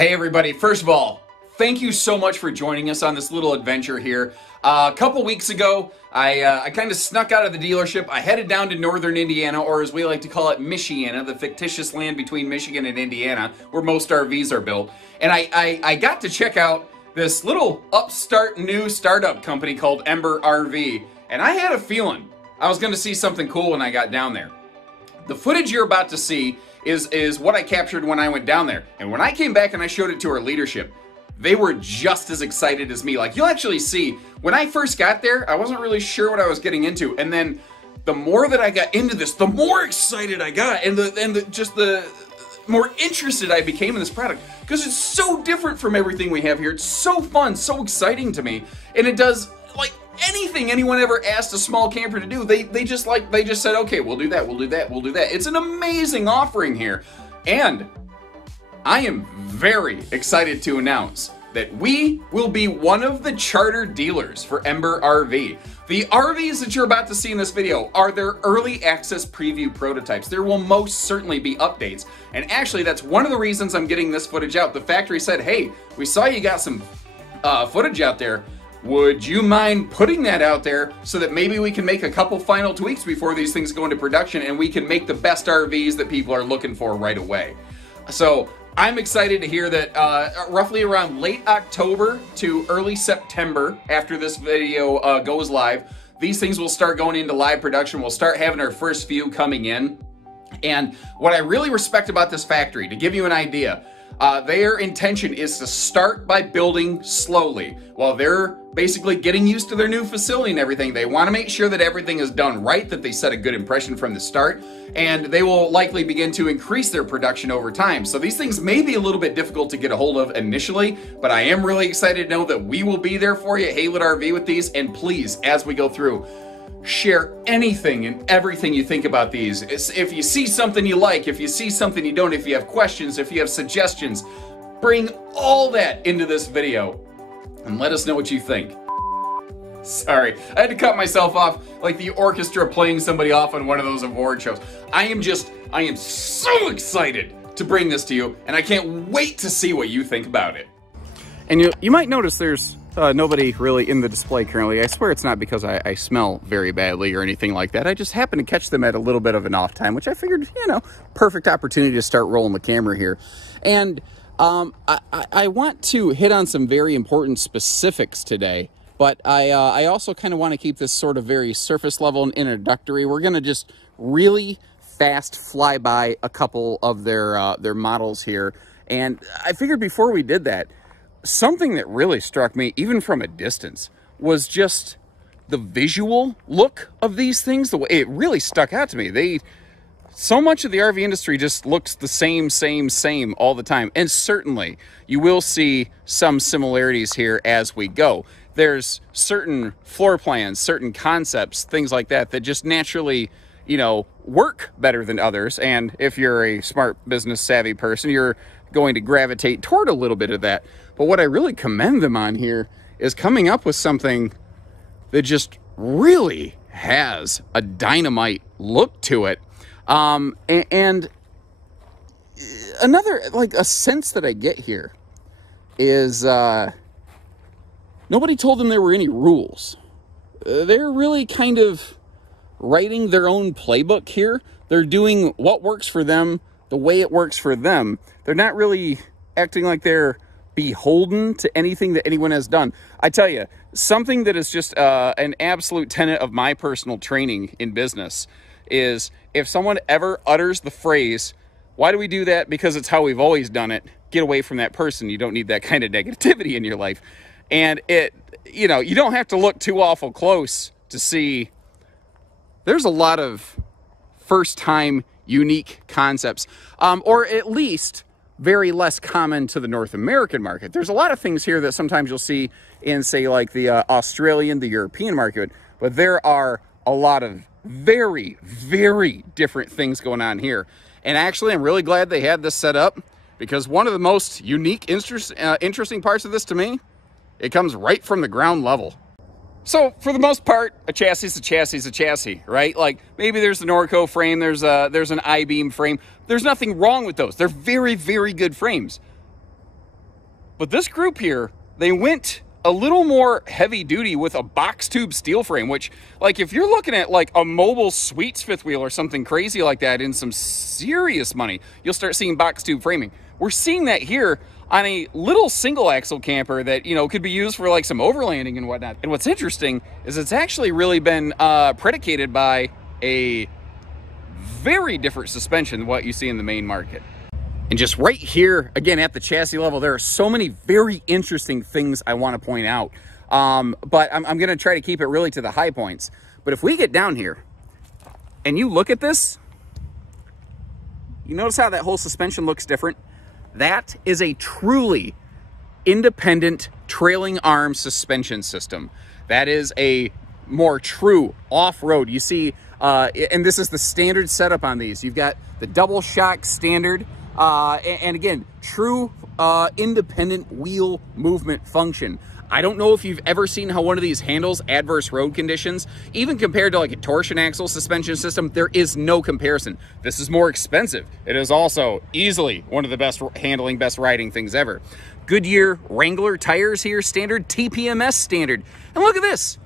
Hey everybody, first of all, thank you so much for joining us on this little adventure here. A couple weeks ago, I kind of snuck out of the dealership. I headed down to northern Indiana, or as we like to call it, Michiana, the fictitious land between Michigan and Indiana, where most RVs are built. And I got to check out this little upstart new startup company called Ember RV. And I had a feeling I was going to see something cool when I got down there. The footage you're about to see is what I captured when I went down there. And when I came back and I showed it to our leadership, they were just as excited as me. Like, you'll actually see, when I first got there, I wasn't really sure what I was getting into. And then the more that I got into this, the more excited I got, and the more interested I became in this product, because it's so different from everything we have here. It's so fun, so exciting to me, and it does like anything anyone ever asked a small camper to do. They just said, okay, we'll do that, we'll do that, we'll do that. It's an amazing offering here, and I am very excited to announce that we will be one of the charter dealers for Ember RV. The RVs that you're about to see in this video are their early access preview prototypes. There will most certainly be updates. And actually, that's one of the reasons I'm getting this footage out. The factory said, hey, we saw you got some footage out there. Would you mind putting that out there so that maybe we can make a couple final tweaks before these things go into production and we can make the best RVs that people are looking for right away? So I'm excited to hear that roughly around late October to early September, after this video goes live, these things will start going into live production. We'll start having our first few coming in. And what I really respect about this factory, to give you an idea, their intention is to start by building slowly. While they're basically getting used to their new facility and everything, they want to make sure that everything is done right, that they set a good impression from the start, and they will likely begin to increase their production over time. So these things may be a little bit difficult to get a hold of initially, but I am really excited to know that we will be there for you at Haylett RV with these. And please, as we go through, share anything and everything you think about these. If you see something you like, if you see something you don't, if you have questions, if you have suggestions, bring all that into this video and let us know what you think. Sorry, I had to cut myself off like the orchestra playing somebody off on one of those award shows. I am so excited to bring this to you, and I can't wait to see what you think about it. And you might notice there's nobody really in the display currently. I swear it's not because I smell very badly or anything like that. I just happen to catch them at a little bit of an off time, which I figured, perfect opportunity to start rolling the camera here. And I want to hit on some very important specifics today, but I also kind of want to keep this sort of very surface level and introductory. We're going to just really fast fly by a couple of their models here. And I figured before we did that, something that really struck me, even from a distance, was just the visual look of these things. The way it really stuck out to me. So much of the RV industry just looks the same all the time. And certainly, you will see some similarities here as we go. There's certain floor plans, certain concepts, things like that, that just naturally, work better than others. And if you're a smart, business savvy person, you're going to gravitate toward a little bit of that. But what I really commend them on here is coming up with something that just really has a dynamite look to it. And another, a sense that I get here is nobody told them there were any rules. They're really kind of writing their own playbook here. They're doing what works for them the way it works for them. They're not really acting like they're beholden to anything that anyone has done. I tell you, something that is just an absolute tenet of my personal training in business is if someone ever utters the phrase, "Why do we do that? Because it's how we've always done it," get away from that person. You don't need that kind of negativity in your life. And you don't have to look too awful close to see there's a lot of first-time unique concepts, or at least very less common to the North American market. There's a lot of things here that sometimes you'll see in, say, like the Australian, the European market, but there are a lot of very, very different things going on here. And actually, I'm really glad they had this set up, because one of the most unique, interesting parts of this to me, it comes right from the ground level. So for the most part, a chassis is a chassis is a chassis, right? Like maybe there's the Norco frame, there's an I-beam frame. There's nothing wrong with those. They're very, very good frames. But this group here, they went a little more heavy duty with a box tube steel frame, which, like, if you're looking at like a mobile Sweets fifth wheel or something crazy like that in some serious money, you'll start seeing box tube framing. We're seeing that here on a little single axle camper that, you know, could be used for like some overlanding and whatnot. And what's interesting is it's actually really been predicated by a very different suspension than what you see in the main market. And just right here, again, at the chassis level, there are so many very interesting things I want to point out. But I'm going to try to keep it really to the high points. But if we get down here and you look at this, you notice how that whole suspension looks different? That is a truly independent trailing arm suspension system. That is a more true off-road. You see, and this is the standard setup on these. You've got the double shock standard, and again, true independent wheel movement function. I don't know if you've ever seen how one of these handles adverse road conditions. Even compared to like a torsion axle suspension system, there is no comparison. This is more expensive. It is also easily one of the best handling, best riding things ever. Goodyear Wrangler tires here, standard TPMS standard. And look at this.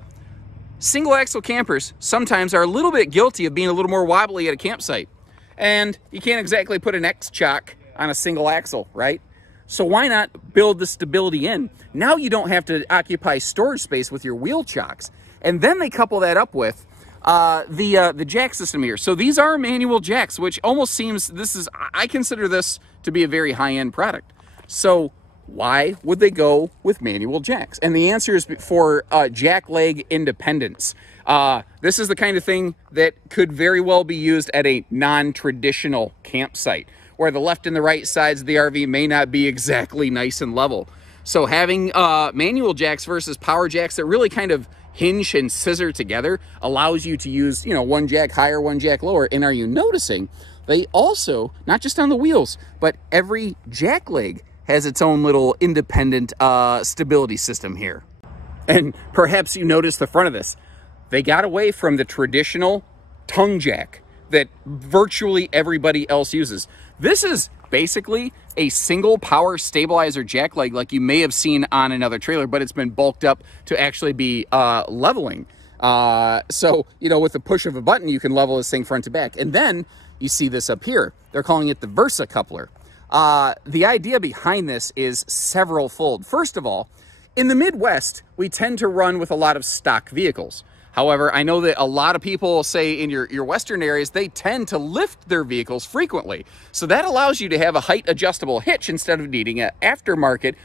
Single axle campers sometimes are a little bit guilty of being a little more wobbly at a campsite. And you can't exactly put an X-chock on a single axle, right? So why not build the stability in? Now you don't have to occupy storage space with your wheel chocks. And then they couple that up with the jack system here. So these are manual jacks, which almost seems, I consider this to be a very high-end product. So why would they go with manual jacks? And the answer is for jack leg independence. This is the kind of thing that could very well be used at a non-traditional campsite, where the left and the right sides of the RV may not be exactly nice and level. So having manual jacks versus power jacks that really kind of hinge and scissor together allows you to use, you know, one jack higher, one jack lower. And are you noticing they also, not just on the wheels, but every jack leg has its own little independent stability system here. And perhaps you notice the front of this. They got away from the traditional tongue jack that virtually everybody else uses. This is basically a single power stabilizer jack leg like you may have seen on another trailer, but it's been bulked up to actually be leveling. So, you know, with the push of a button, you can level this thing front to back. And then you see this up here. They're calling it the Versa coupler. The idea behind this is several-fold. First of all, in the Midwest, we tend to run with a lot of stock vehicles. However, I know that a lot of people say in your Western areas, they tend to lift their vehicles frequently. So that allows you to have a height adjustable hitch instead of needing an aftermarket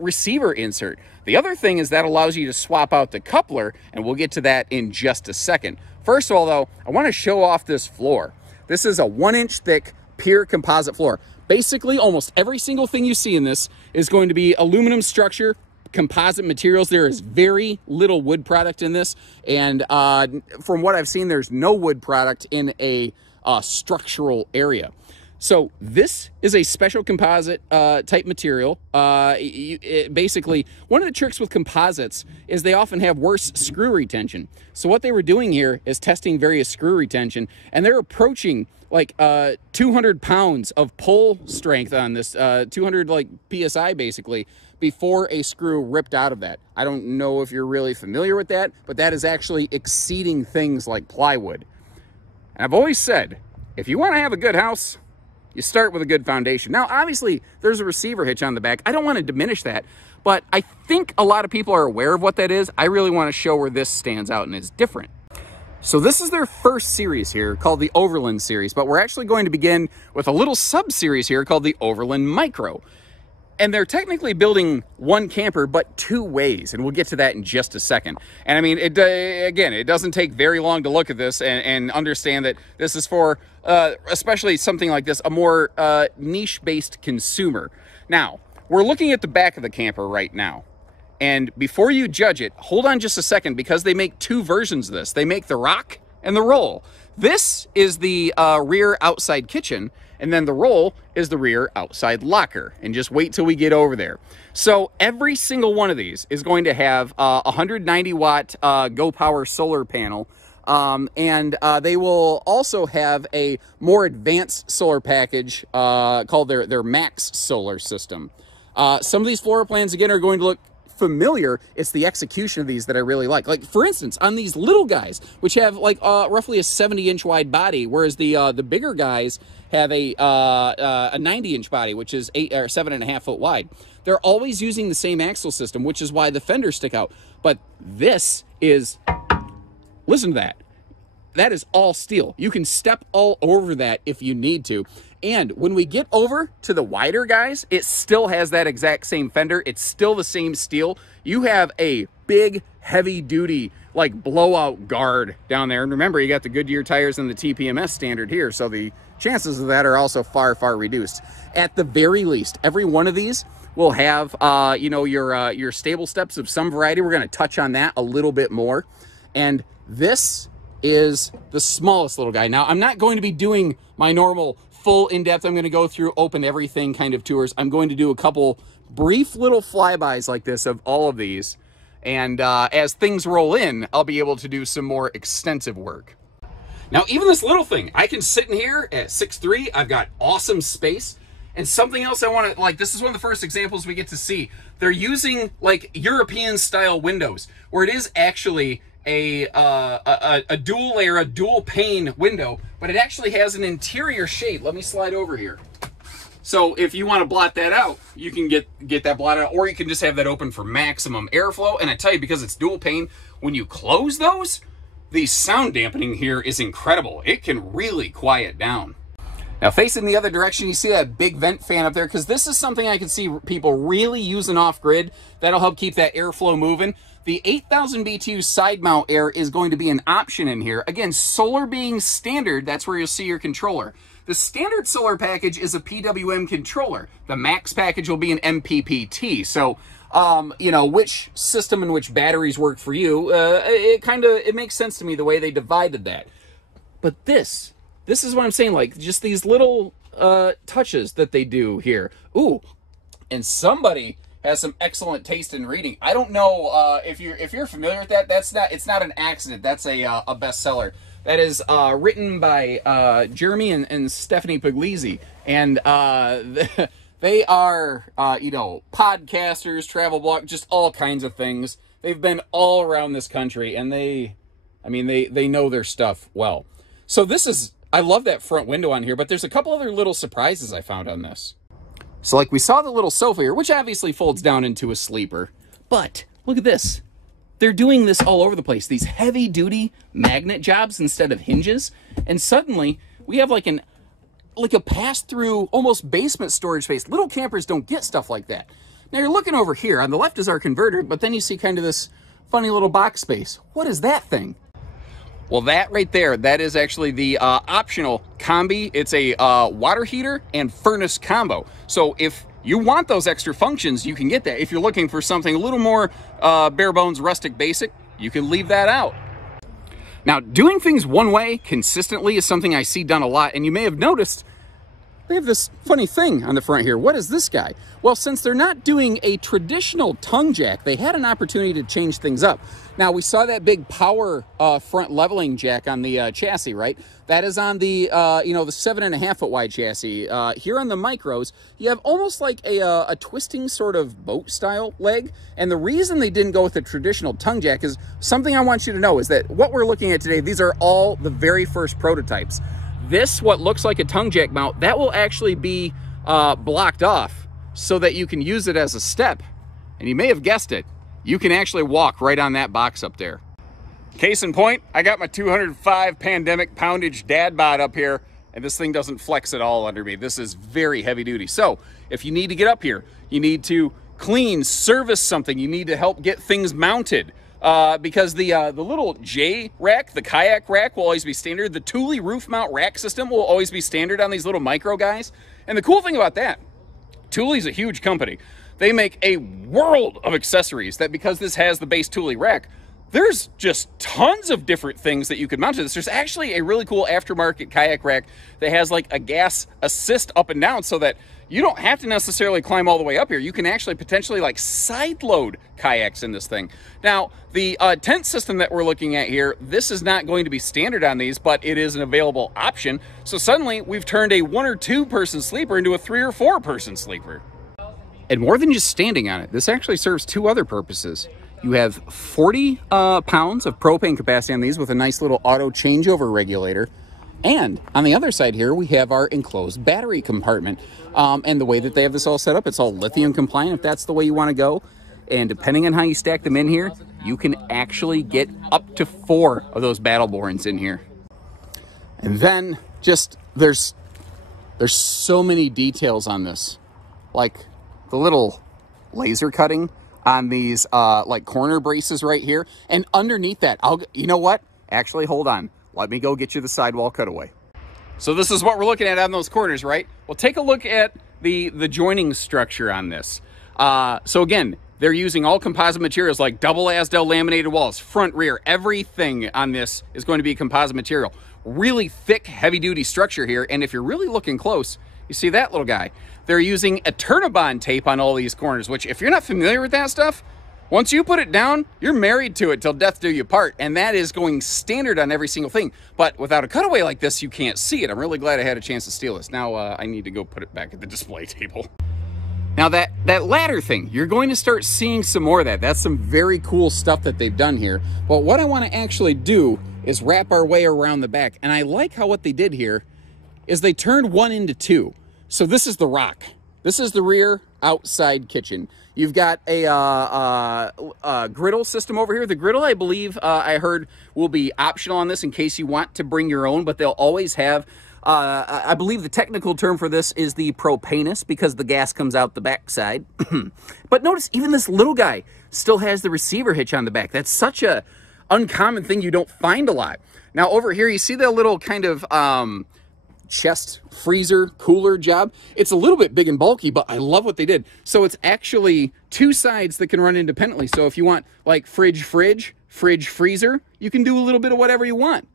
receiver insert. The other thing is that allows you to swap out the coupler, and we'll get to that in just a second. First of all, though, I want to show off this floor. This is a 1-inch thick pure composite floor. Basically, almost every single thing you see in this is going to be aluminum structure, composite materials. There is very little wood product in this, and from what I've seen, there's no wood product in a structural area. So this is a special composite type material. Basically, one of the tricks with composites is they often have worse screw retention. So what they were doing here is testing various screw retention, and they're approaching like 200 pounds of pull strength on this, 200 like PSI basically, before a screw ripped out of that. I don't know if you're really familiar with that, but that is actually exceeding things like plywood. And I've always said, if you want to have a good house, you start with a good foundation. Now, obviously, there's a receiver hitch on the back. I don't want to diminish that, but I think a lot of people are aware of what that is. I really want to show where this stands out and is different. So this is their first series here called the Overland series, but we're actually going to begin with a little sub-series here called the Overland Micro. And they're technically building one camper, but two ways, and we'll get to that in just a second. And I mean, again, it doesn't take very long to look at this and understand that this is for, especially something like this, a more niche-based consumer. Now, we're looking at the back of the camper right now. And before you judge it, hold on just a second, because they make two versions of this. They make the rock and the roll. This is the rear outside kitchen, and then the roll is the rear outside locker. And just wait till we get over there. So every single one of these is going to have a 190 watt Go Power solar panel. And they will also have a more advanced solar package called their Max solar system. Some of these floor plans, again, are going to look familiar. It's the execution of these that I really like. Like, for instance, on these little guys, which have like roughly a 70-inch wide body, whereas the bigger guys have a 90-inch body, which is 8 or 7.5 foot wide. They're always using the same axle system, which is why the fenders stick out. But this is, listen to that. That is all steel. You can step all over that if you need to. And when we get over to the wider guys, it still has that exact same fender. It's still the same steel. You have a big, heavy-duty, like, blowout guard down there. And remember, you got the Goodyear tires and the TPMS standard here, so the chances of that are also far, far reduced. At the very least, every one of these will have, you know, your stable steps of some variety. We're going to touch on that a little bit more. And this is the smallest little guy. Now, I'm not going to be doing my normal full in-depth, I'm going to go through open everything kind of tours. I'm going to do a couple brief little flybys like this of all of these. And as things roll in, I'll be able to do some more extensive work. Now, even this little thing, I can sit in here at 6'3". I've got awesome space. And something else I want to, like, this is one of the first examples we get to see. They're using, like, European-style windows, where it is actually a dual layer, a dual pane window, but it actually has an interior shade. Let me slide over here. So if you want to blot that out, you can get that blotted out, or you can just have that open for maximum airflow. And I tell you, because it's dual pane, when you close those, the sound dampening here is incredible. It can really quiet down. Now, facing the other direction, you see that big vent fan up there, because this is something I can see people really using off-grid. That'll help keep that airflow moving. The 8000 BTU side mount air is going to be an option in here. Again, solar being standard, that's where you'll see your controller. The standard solar package is a PWM controller. The max package will be an MPPT. So, you know, which system and which batteries work for you, it makes sense to me the way they divided that. But this is what I'm saying, like, just these little touches that they do here. Ooh, and somebody has some excellent taste in reading. I don't know if you're familiar with that. It's not an accident. That's a bestseller. That is written by Jeremy and Stephanie Puglisi, and they are you know, podcasters, travel blog, just all kinds of things. They've been all around this country, and they know their stuff well. So this is, I love that front window on here, but there's a couple other little surprises I found on this. So, like, we saw the little sofa here, which obviously folds down into a sleeper, but look at this. They're doing this all over the place. These heavy-duty magnet jobs instead of hinges, and suddenly we have like a pass-through, almost basement storage space. Little campers don't get stuff like that. Now, you're looking over here. On the left is our converter, but then you see kind of this funny little box space. What is that thing? Well, that right there, that is actually the optional combi. It's a water heater and furnace combo. So if you want those extra functions, you can get that. If you're looking for something a little more bare bones, rustic, basic, you can leave that out. Now, doing things one way consistently is something I see done a lot, and you may have noticed they have this funny thing on the front here. What is this guy? Well, since they're not doing a traditional tongue jack, they had an opportunity to change things up. Now, we saw that big power front leveling jack on the chassis, right? That is on the, you know, the 7.5 foot wide chassis. Here on the micros, you have almost like a twisting sort of boat style leg. And the reason they didn't go with the traditional tongue jack is something I want you to know is that what we're looking at today, these are all the very first prototypes. This, what looks like a tongue jack mount, that will actually be blocked off so that you can use it as a step. And you may have guessed it, you can actually walk right on that box up there. Case in point, I got my 205 pandemic poundage dad bod up here, and this thing doesn't flex at all under me. This is very heavy duty. So if you need to get up here, you need to clean, service something, you need to help get things mounted. Because the little J rack, the kayak rack, will always be standard. The THULE roof mount rack system will always be standard on these little micro guys. And the cool thing about that, THULE's a huge company. They make a world of accessories that, because this has the base THULE rack, there's just tons of different things that you could mount to this. There's actually a really cool aftermarket kayak rack that has like a gas assist up and down so that you don't have to necessarily climb all the way up here. You can actually potentially like side load kayaks in this thing. Now, the tent system that we're looking at here, this is not going to be standard on these, but it is an available option. So suddenly we've turned a 1 or 2 person sleeper into a 3 or 4 person sleeper. And more than just standing on it, this actually serves two other purposes. You have 40 pounds of propane capacity on these with a nice little auto changeover regulator. And on the other side here, we have our enclosed battery compartment. And the way that they have this all set up, it's all lithium compliant if that's the way you want to go. And depending on how you stack them in here, you can actually get up to 4 of those Battleborns in here. And then just there's so many details on this, like the little laser cutting on these like corner braces right here, and underneath that, you know what? Actually, hold on. Let me go get you the sidewall cutaway. So this is what we're looking at on those corners, right? Well, take a look at the joining structure on this. So again, they're using all composite materials like double Asdel laminated walls, front, rear. Everything on this is going to be composite material. Really thick, heavy-duty structure here. And if you're really looking close, you see that little guy. They're using Eternabond tape on all these corners, which if you're not familiar with that stuff, once you put it down, you're married to it till death do you part. And that is going standard on every single thing. But without a cutaway like this, you can't see it. I'm really glad I had a chance to steal this. Now I need to go put it back at the display table. Now that ladder thing, you're going to start seeing some more of that. That's some very cool stuff that they've done here. But what I want to actually do is wrap our way around the back. And I like how what they did here is they turned one into two. So this is the rock. This is the rear outside kitchen. You've got a griddle system over here. The griddle, I believe, I heard, will be optional on this in case you want to bring your own, but they'll always have, I believe the technical term for this is the propanus because the gas comes out the backside. But notice even this little guy still has the receiver hitch on the back. That's such a uncommon thing you don't find a lot. Now over here, you see that little kind of chest freezer cooler job. It's a little bit big and bulky, but I love what they did. So it's actually two sides that can run independently. So if you want like fridge, freezer, you can do a little bit of whatever you want.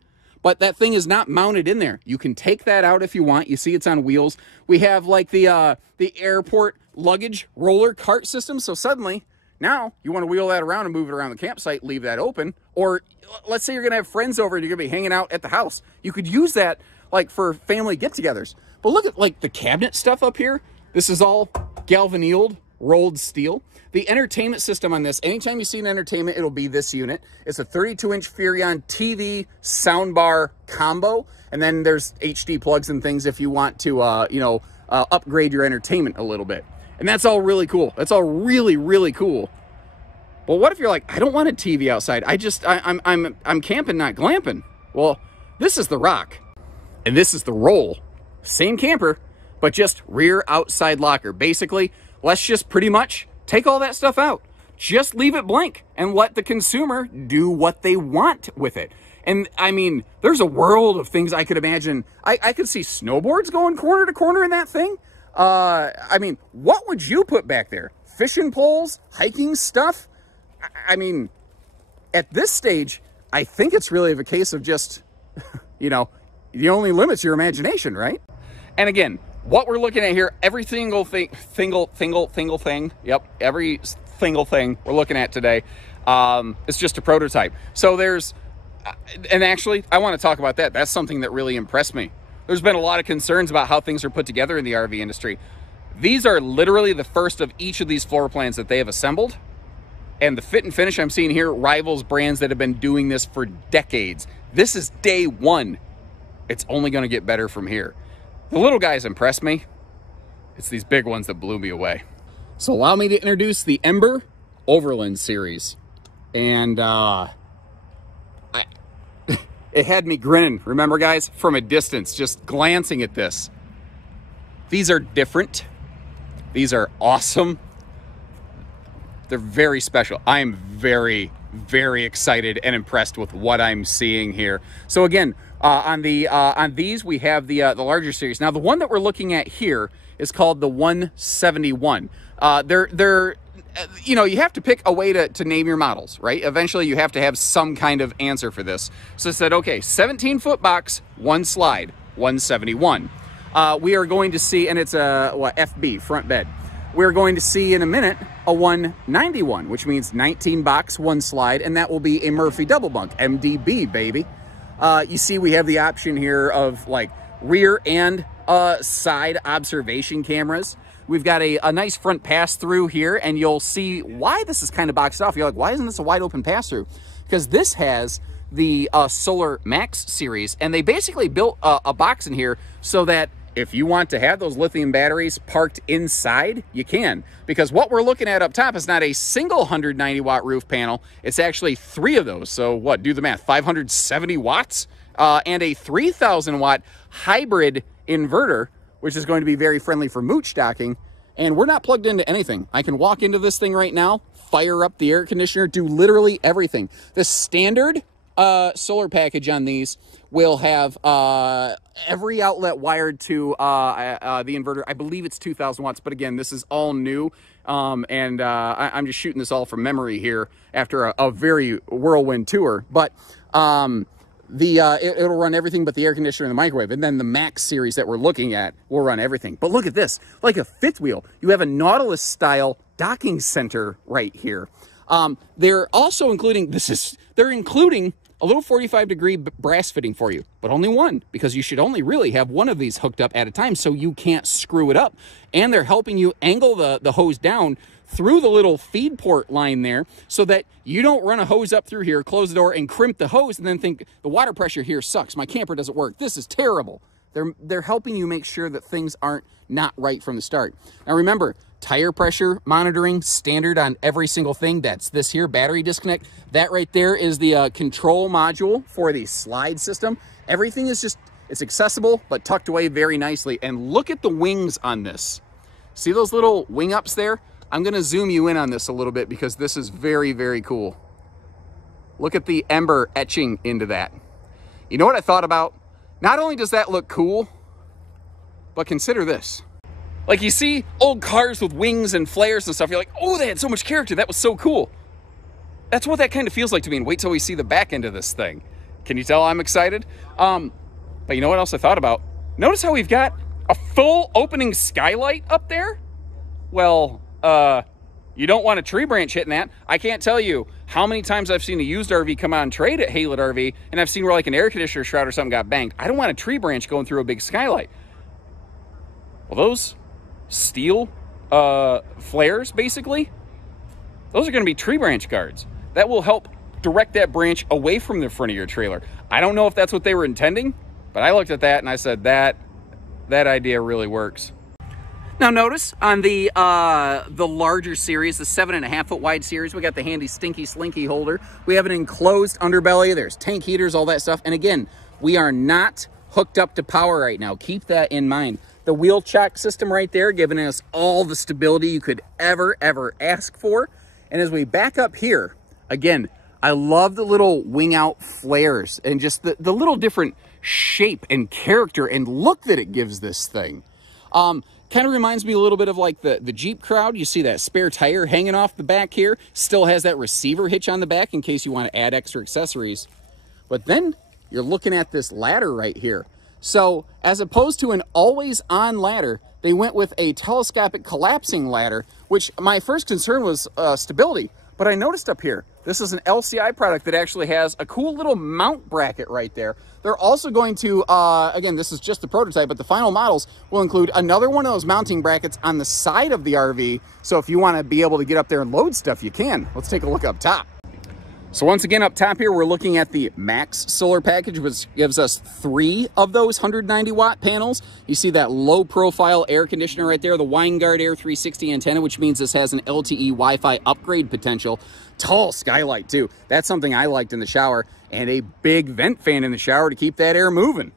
But that thing is not mounted in there. You can take that out if you want. You see it's on wheels. We have like the airport luggage roller cart system. So suddenly now you want to wheel that around and move it around the campsite, leave that open. Or let's say you're going to have friends over and you're going to be hanging out at the house. You could use that like for family get-togethers. But look at like the cabinet stuff up here. This is all galvanized rolled steel. The entertainment system on this, anytime you see an entertainment, it'll be this unit. It's a 32-inch Furrion TV soundbar combo. And then there's HD plugs and things if you want to, upgrade your entertainment a little bit. And that's all really cool. That's all really, really cool. Well, what if you're like, I don't want a TV outside. I'm camping, not glamping. Well, this is the rock. And this is the roll. Same camper, but just rear outside locker. Basically, let's just pretty much take all that stuff out. Just leave it blank and let the consumer do what they want with it. And I mean, there's a world of things I could imagine. I could see snowboards going corner to corner in that thing. I mean, what would you put back there? Fishing poles, hiking stuff? I mean, at this stage, I think it's really a case of just, the only limit's your imagination, right? And again, what we're looking at here, every single thing, yep, every single thing we're looking at today, is just a prototype. So there's, and actually, I want to talk about that. That's something that really impressed me. There's been a lot of concerns about how things are put together in the RV industry. These are literally the first of each of these floor plans that they have assembled. And the fit and finish I'm seeing here rivals brands that have been doing this for decades. This is day one. It's only going to get better from here. The little guys impressed me. It's these big ones that blew me away. So allow me to introduce the Ember Overland series. And it had me grinning. Remember, guys, from a distance, just glancing at this. These are different. These are awesome. They're very special. I am very, very excited and impressed with what I'm seeing here. So again, on these we have the larger series. Now the one that we're looking at here is called the 171. You have to pick a way to name your models, right? Eventually you have to have some kind of answer for this. So it said, okay, 17-foot box, one slide, 171. We are going to see, and it's a FB, front bed. We're going to see in a minute a 191, which means 19 box, one slide, and that will be a Murphy double bunk, MDB, baby. You see we have the option here of like rear and side observation cameras. we've got a nice front pass-through here, and you'll see why this is kind of boxed off. You're like, why isn't this a wide open pass-through? Because this has the Solar Max series, and they basically built a box in here so that if you want to have those lithium batteries parked inside, you can. Because what we're looking at up top is not a single 190-watt roof panel. It's actually 3 of those. So what, do the math, 570 watts? And a 3,000-watt hybrid inverter, which is going to be very friendly for mooch docking. And we're not plugged into anything. I can walk into this thing right now, fire up the air conditioner, do literally everything. The standard solar package on these will have every outlet wired to the inverter. I believe it's 2,000 watts, but again, this is all new. I'm just shooting this all from memory here after a very whirlwind tour. But it'll run everything but the air conditioner and the microwave. And then the Max series that we're looking at will run everything. But look at this, like a fifth wheel. You have a Nautilus style docking center right here. They're also including, they're including a little 45-degree brass fitting for you, but only one, because you should only really have one of these hooked up at a time so you can't screw it up. And they're helping you angle the hose down through the little feed port line there so that you don't run a hose up through here, close the door, and crimp the hose and then think the water pressure here sucks. My camper doesn't work. This is terrible. They're helping you make sure that things aren't not right from the start. Now remember, tire pressure monitoring standard on every single thing. That's this here, battery disconnect. That right there is the control module for the slide system. Everything is just, it's accessible, but tucked away very nicely. And look at the wings on this. See those little wing ups there? I'm gonna zoom you in on this a little bit because this is very, very cool. Look at the Ember etching into that. You know what I thought about? Not only does that look cool, but consider this. Like, you see old cars with wings and flares and stuff, you're like, oh, they had so much character, that was so cool. That's what that kind of feels like to me, and wait till we see the back end of this thing. Can you tell I'm excited? But you know what else I thought about? Notice how we've got a full opening skylight up there? Well, you don't want a tree branch hitting that. I can't tell you how many times I've seen a used RV come on trade at Haylett RV, and I've seen where like an air conditioner shroud or something got banged. I don't want a tree branch going through a big skylight. Well, those steel flares, basically, those are going to be tree branch guards. That will help direct that branch away from the front of your trailer. I don't know if that's what they were intending, but I looked at that and I said that idea really works. Now notice on the larger series, the 7.5 foot wide series, we got the handy stinky slinky holder. We have an enclosed underbelly. There's tank heaters, all that stuff. And again, we are not hooked up to power right now. Keep that in mind. The wheel chock system right there, giving us all the stability you could ever ask for. And as we back up here, again, I love the little wing out flares and just the little different shape and character and look that it gives this thing. Kind of reminds me a little bit of like the Jeep crowd. You see that spare tire hanging off the back here. Still has that receiver hitch on the back in case you want to add extra accessories. But then you're looking at this ladder right here. So as opposed to an always on ladder, they went with a telescopic collapsing ladder, which my first concern was stability. But I noticed up here, this is an LCI product that actually has a cool little mount bracket right there. They're also going to, again, this is just the prototype, but the final models will include another one of those mounting brackets on the side of the RV. So if you want to be able to get up there and load stuff, you can. Let's take a look up top. So once again, up top here, we're looking at the Max solar package, which gives us 3 of those 190 watt panels. You see that low profile air conditioner right there, the Winegard Air 360 antenna, which means this has an LTE Wi-Fi upgrade potential. Tall skylight too. That's something I liked in the shower, and a big vent fan in the shower to keep that air moving.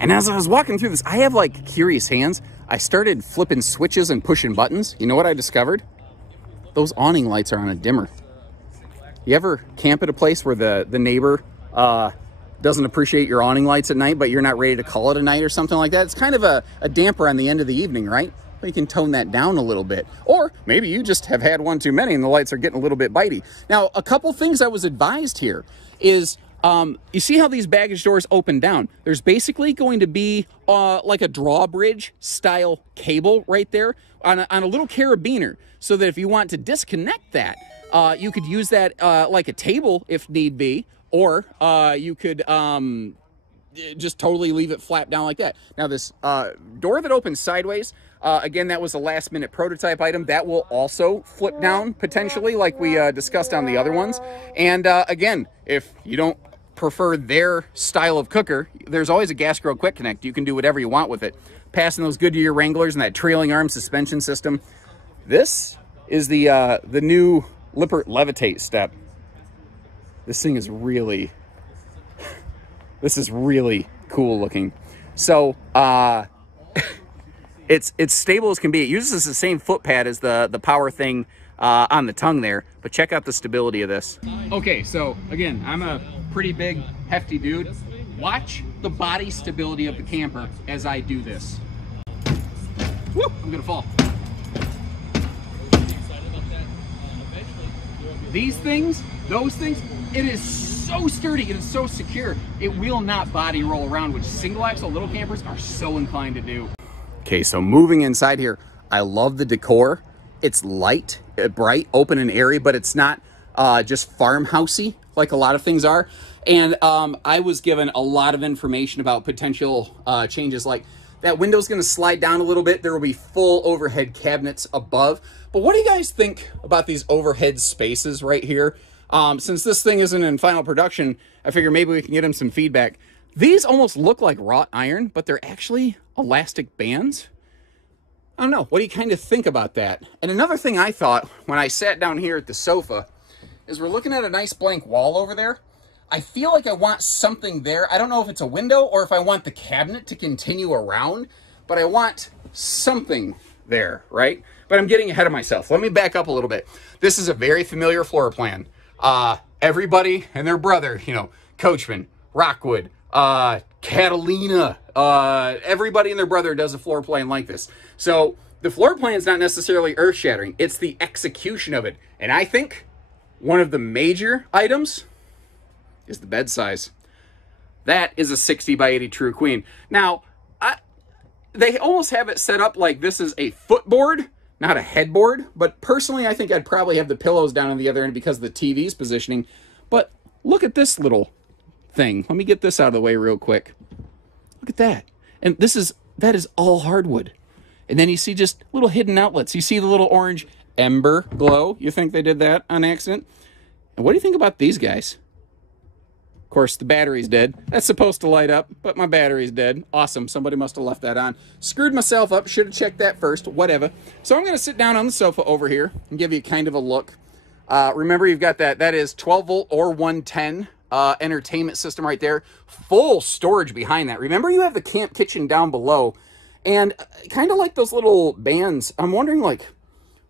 And as I was walking through this, I have like curious hands. I started flipping switches and pushing buttons. You know what I discovered? Those awning lights are on a dimmer. You ever camp at a place where the neighbor doesn't appreciate your awning lights at night, but you're not ready to call it a night or something like that? It's kind of a damper on the end of the evening, right? But you can tone that down a little bit. Or maybe you just have had one too many and the lights are getting a little bit bitey. Now, a couple things I was advised here is, you see how these baggage doors open down? There's basically going to be like a drawbridge style cable right there on a little carabiner, so that if you want to disconnect that, you could use that like a table if need be, or you could just totally leave it flat down like that. Now this door that opens sideways, again, that was a last minute prototype item. That will also flip down potentially like we discussed on the other ones. And again, if you don't prefer their style of cooker, there's always a gas grill quick connect. You can do whatever you want with it. Passing those Goodyear Wranglers and that trailing arm suspension system. This is the new Lippert Levitate step. This thing is really, this is really cool looking. So it's stable as can be. It uses the same foot pad as the power thing on the tongue there, but check out the stability of this. Okay, so again, I'm a pretty big, hefty dude. Watch the body stability of the camper as I do this. Woo, I'm gonna fall. These things, those things, it is so sturdy, it is so secure, it will not body roll around, which single axle little campers are so inclined to do. Okay, so moving inside here, I love the decor. It's light, bright, open and airy, but it's not just farmhousey like a lot of things are. And I was given a lot of information about potential changes, like that window's gonna slide down a little bit. There will be full overhead cabinets above. But what do you guys think about these overhead spaces right here? Since this thing isn't in final production, I figure maybe we can get them some feedback. These almost look like wrought iron, but they're actually elastic bands. I don't know. What do you kind of think about that? And another thing I thought when I sat down here at the sofa is we're looking at a nice blank wall over there. I feel like I want something there. I don't know if it's a window or if I want the cabinet to continue around, but I want something there, right? But I'm getting ahead of myself. Let me back up a little bit. This is a very familiar floor plan. Everybody and their brother, you know, Coachman, Rockwood, Catalina, everybody and their brother does a floor plan like this. So the floor plan is not necessarily earth-shattering. It's the execution of it. And I think one of the major items is the bed size. That is a 60 by 80 true queen. Now, they almost have it set up like this is a footboard, not a headboard. But personally, I think I'd probably have the pillows down on the other end because of the TV's positioning. But look at this little thing. Let me get this out of the way real quick. Look at that. And that is all hardwood. And then you see just little hidden outlets. You see the little orange Ember glow. You think they did that on accident? And what do you think about these guys? Of course, the battery's dead. That's supposed to light up, but my battery's dead. Awesome. Somebody must have left that on. Screwed myself up. Should have checked that first. Whatever. So I'm going to sit down on the sofa over here and give you kind of a look. Remember, you've got that is 12 volt or 110 entertainment system right there. Full storage behind that. Remember, you have the camp kitchen down below. And kind of like those little bands, I'm wondering, like,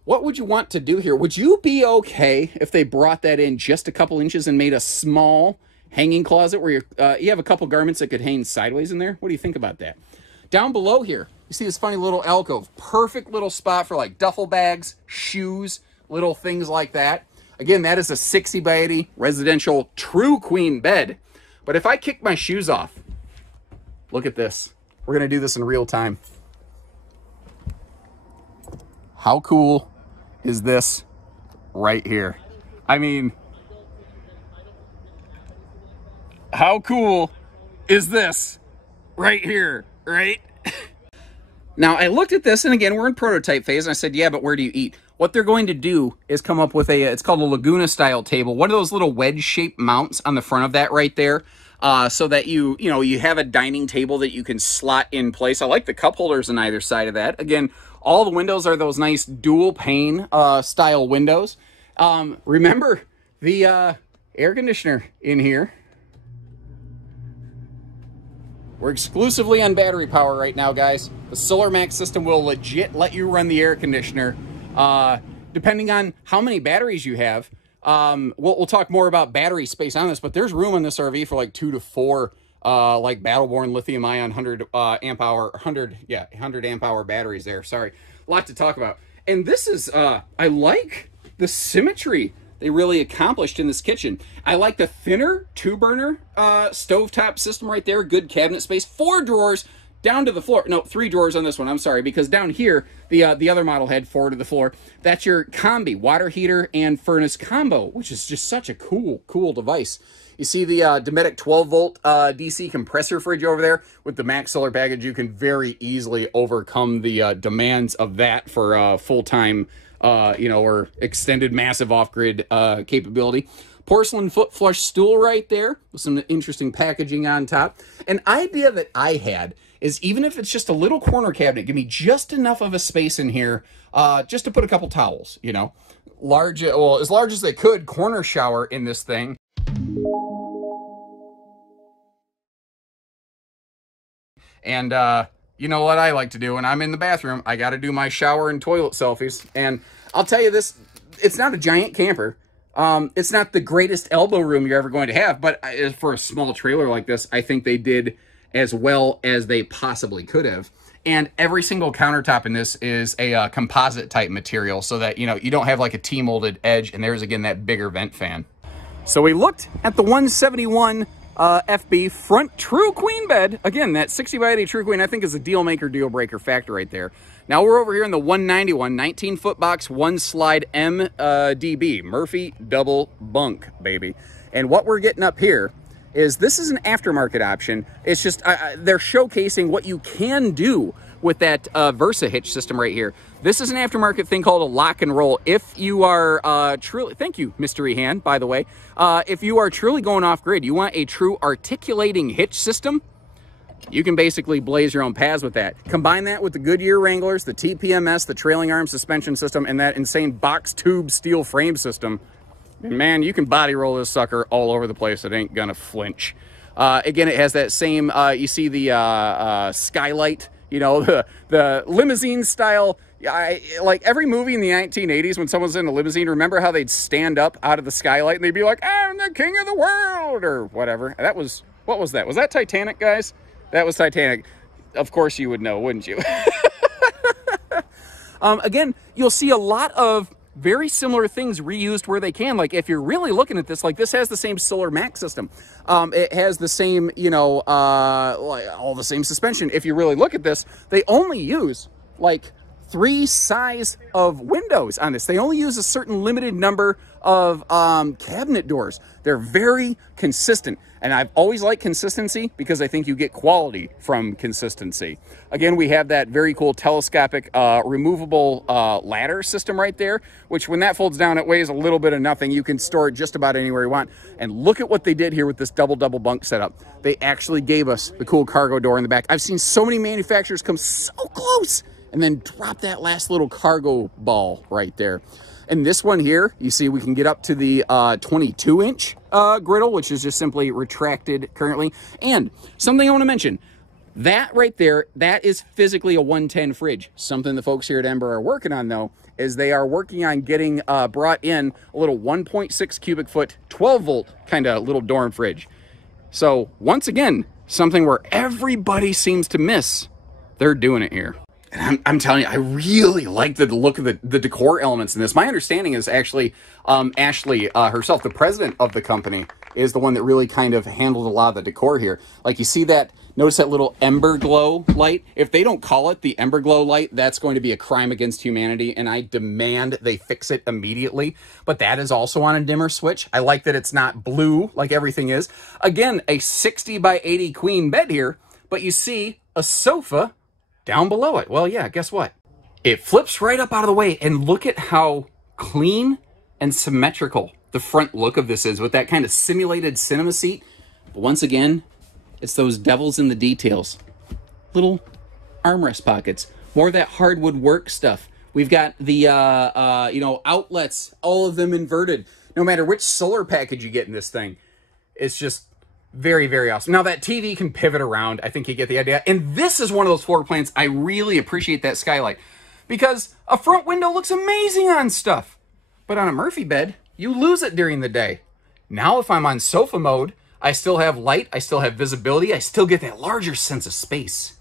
what would you want to do here? Would you be okay if they brought that in just a couple inches and made a small hanging closet where you have a couple garments that could hang sideways in there? What do you think about that? Down below here, you see this funny little alcove. Perfect little spot for like duffel bags, shoes, little things like that. Again, that is a 60 by 80 residential true queen bed. But if I kick my shoes off, look at this. We're going to do this in real time. How cool is this right here? I mean, how cool is this right here, right? Now, I looked at this, and again, we're in prototype phase, and I said, yeah, but where do you eat? What they're going to do is come up with it's called a Laguna-style table. One of those little wedge-shaped mounts on the front of that right there, so that you have a dining table that you can slot in place. I like the cup holders on either side of that. Again, all the windows are those nice dual pane style windows. Remember the air conditioner in here. We're exclusively on battery power right now, guys. The Solar Max system will legit let you run the air conditioner. Depending on how many batteries you have, we'll talk more about battery space on this, but there's room on this RV for like 2 to 4 like Battleborn lithium-ion 100 amp hour batteries there. Sorry, a lot to talk about. And this is I like the symmetry they really accomplished in this kitchen. I like the thinner 2-burner stovetop system right there. Good cabinet space. 4 drawers, down to the floor. No, 3 drawers on this one. I'm sorry, because down here, the other model had 4 to the floor. That's your combi, water heater and furnace combo, which is just such a cool device. You see the Dometic 12-volt DC compressor fridge over there with the max solar package. You can very easily overcome the demands of that for full-time, or extended massive off-grid capability. Porcelain foot flush stool right there with some interesting packaging on top. An idea that I had is, even if it's just a little corner cabinet, give me just enough of a space in here just to put a couple towels, large, well, as large as they could, corner shower in this thing. And you know what I like to do when I'm in the bathroom? I got to do my shower and toilet selfies. And I'll tell you this, it's not a giant camper. It's not the greatest elbow room you're ever going to have, but for a small trailer like this, I think they did as well as they possibly could have. And every single countertop in this is a composite type material, so that, you don't have like a T-molded edge, and there's, again, that bigger vent fan. So we looked at the 171 FB front true queen bed. Again, that 60 by 80 true queen, I think, is a deal maker, deal breaker factor right there. Now we're over here in the 191 19-foot box, 1-slide MDB, Murphy double bunk, baby. And what we're getting up here is, this is an aftermarket option. It's just, they're showcasing what you can do with that Versa hitch system right here. This is an aftermarket thing called a lock and roll. If you are truly, thank you, Mystery Hand, by the way. If you are truly going off grid, you want a true articulating hitch system, you can basically blaze your own paths with that. Combine that with the Goodyear Wranglers, the TPMS, the trailing arm suspension system, and that insane box tube steel frame system. And man, you can body roll this sucker all over the place. It ain't gonna flinch. Again, it has that same, you see the skylight, the limousine style. Like every movie in the 1980s, when someone's in a limousine, remember how they'd stand up out of the skylight and they'd be like, I'm the king of the world, or whatever. That was, what was that? Was that Titanic, guys? That was Titanic. Of course you would know, wouldn't you? Again, you'll see a lot of very similar things reused where they can. Like, if you're really looking at this, like, this has the same Solar Max system. It has the same, like all the same suspension. If you really look at this, they only use like 3 size of windows on this. They only use a certain limited number of cabinet doors. They're very consistent. And I've always liked consistency because I think you get quality from consistency. Again, we have that very cool telescopic removable ladder system right there, which when that folds down, it weighs a little bit of nothing. You can store it just about anywhere you want. And look at what they did here with this double bunk setup. They actually gave us the cool cargo door in the back. I've seen so many manufacturers come so close and then drop that last little cargo ball right there. And this one here, you see we can get up to the 22-inch griddle, which is just simply retracted currently. And something I want to mention, that right there, that is physically a 110 fridge. Something the folks here at Ember are working on, though, is they are working on getting brought in a little 1.6 cubic foot, 12-volt kind of little dorm fridge. So once again, something where everybody seems to miss, they're doing it here. And I'm telling you, I really like the look of the decor elements in this. My understanding is actually Ashley herself, the president of the company, is the one that really kind of handled a lot of the decor here. Like, you see that, notice that little Ember Glow light? If they don't call it the Ember Glow light, that's going to be a crime against humanity, and I demand they fix it immediately. But that is also on a dimmer switch. I like that it's not blue like everything is. Again, a 60 by 80 queen bed here, but you see a sofa down below it. Well, yeah, guess what? It flips right up out of the way, and look at how clean and symmetrical the front look of this is with that kind of simulated cinema seat. But once again, it's those devils in the details. Little armrest pockets, more of that hardwood work stuff. We've got the, outlets, all of them inverted. No matter which solar package you get in this thing, it's just very, very awesome. Now, that TV can pivot around. I think you get the idea. And this is one of those floor plans. I really appreciate that skylight because a front window looks amazing on stuff. But on a Murphy bed, you lose it during the day. Now, if I'm on sofa mode, I still have light, I still have visibility, I still get that larger sense of space.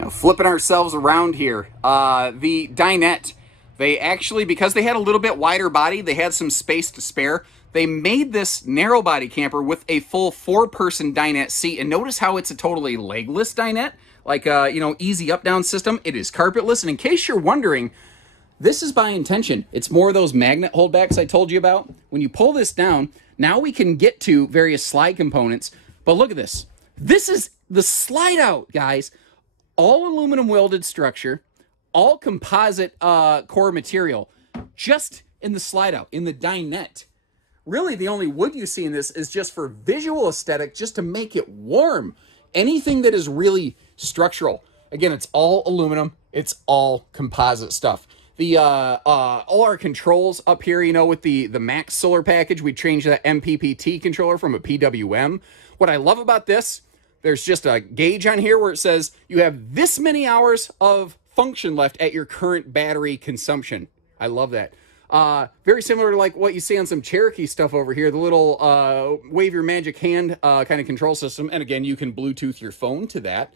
Now, flipping ourselves around here, the dinette, they actually, because they had a little bit wider body, they had some space to spare. They made this narrow body camper with a full 4-person dinette seat. And notice how it's a totally legless dinette. like, you know, easy up-down system. It is carpetless, and in case you're wondering, this is by intention. It's more of those magnet holdbacks I told you about. When you pull this down, now we can get to various slide components, but look at this. This is the slide out, guys. All aluminum welded structure, all composite core material, just in the slide out, in the dinette. Really, the only wood you see in this is just for visual aesthetic, just to make it warm. Anything that is really structural. Again, it's all aluminum. It's all composite stuff. The all our controls up here, you know, with the Max Solar package, we changed that MPPT controller from a PWM. What I love about this, there's just a gauge on here where it says you have this many hours of function left at your current battery consumption. I love that. Very similar to like what you see on some Cherokee stuff over here, the little wave your magic hand kind of control system. And again, you can Bluetooth your phone to that.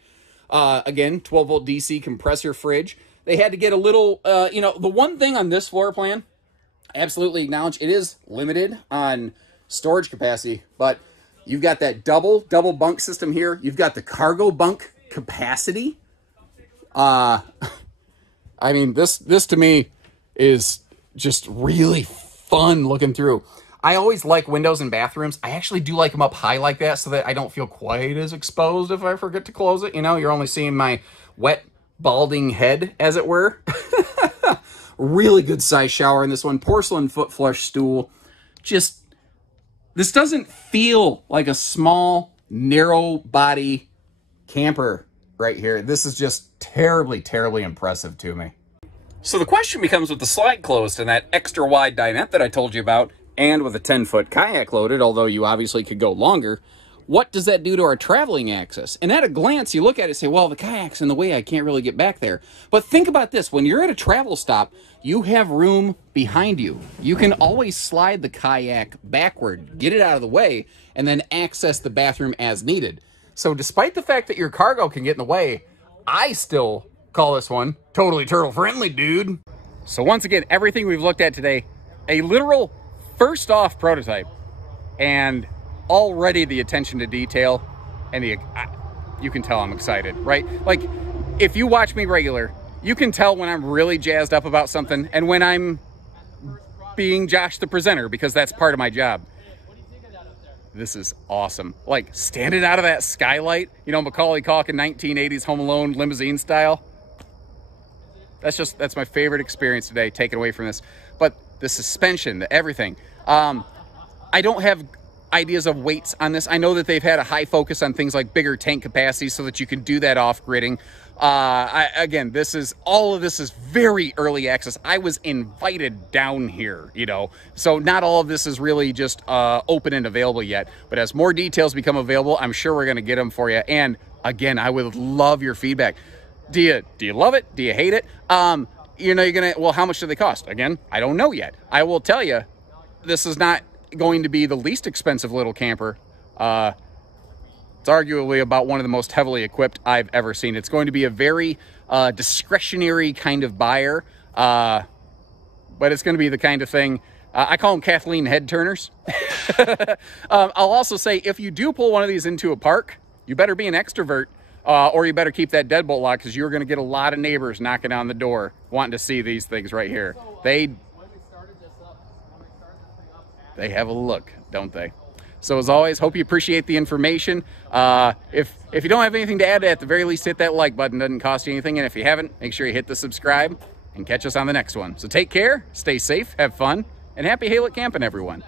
Again, 12-volt DC compressor fridge. They had to get a little, you know, the one thing on this floor plan, absolutely acknowledge, it is limited on storage capacity, but you've got that double bunk system here. You've got the cargo bunk capacity. I mean, this to me is just really fun looking through. I always like windows in bathrooms. I actually do like them up high like that so that I don't feel quite as exposed if I forget to close it. You know, you're only seeing my wet, balding head, as it were. Really good size shower in this one. Porcelain foot flush stool. Just, this doesn't feel like a small, narrow body camper right here. This is just terribly, terribly impressive to me. So the question becomes, with the slide closed and that extra wide dinette that I told you about, and with a 10-foot kayak loaded, although you obviously could go longer, what does that do to our traveling access? And at a glance, you look at it and say, well, the kayak's in the way, I can't really get back there. But think about this. When you're at a travel stop, you have room behind you. You can always slide the kayak backward, get it out of the way, and then access the bathroom as needed. So despite the fact that your cargo can get in the way, I still call this one totally turtle friendly, dude. So once again, everything we've looked at today, a literal first off prototype, and already the attention to detail and you can tell I'm excited, right? Like, if you watch me regular, you can tell when I'm really jazzed up about something and when I'm being Josh the presenter, because that's part of my job. This is awesome. Like, standing out of that skylight, you know, Macaulay Culkin 1980s Home Alone limousine style. That's my favorite experience today, taken away from this. But the suspension, the everything. I don't have ideas of weights on this. I know that they've had a high focus on things like bigger tank capacity so that you can do that off-gridding. Again, all of this is very early access. I was invited down here, you know, so not all of this is really just open and available yet. But as more details become available, I'm sure we're going to get them for you. And again, I would love your feedback. Do you love it? Do you hate it? You know, you're gonna, well, how much do they cost? Again, I don't know yet. I will tell you, this is not going to be the least expensive little camper. It's arguably about one of the most heavily equipped I've ever seen. It's going to be a very discretionary kind of buyer, but it's going to be the kind of thing, I call them Kathleen head turners. I'll also say, if you do pull one of these into a park, you better be an extrovert, or you better keep that deadbolt locked, because you're going to get a lot of neighbors knocking on the door wanting to see these things right here. They have a look, don't they? So as always, hope you appreciate the information. If you don't have anything to add, at the very least, hit that like button. Doesn't cost you anything. And if you haven't, make sure you hit the subscribe and catch us on the next one. So take care, stay safe, have fun, and happy Haylett camping, everyone.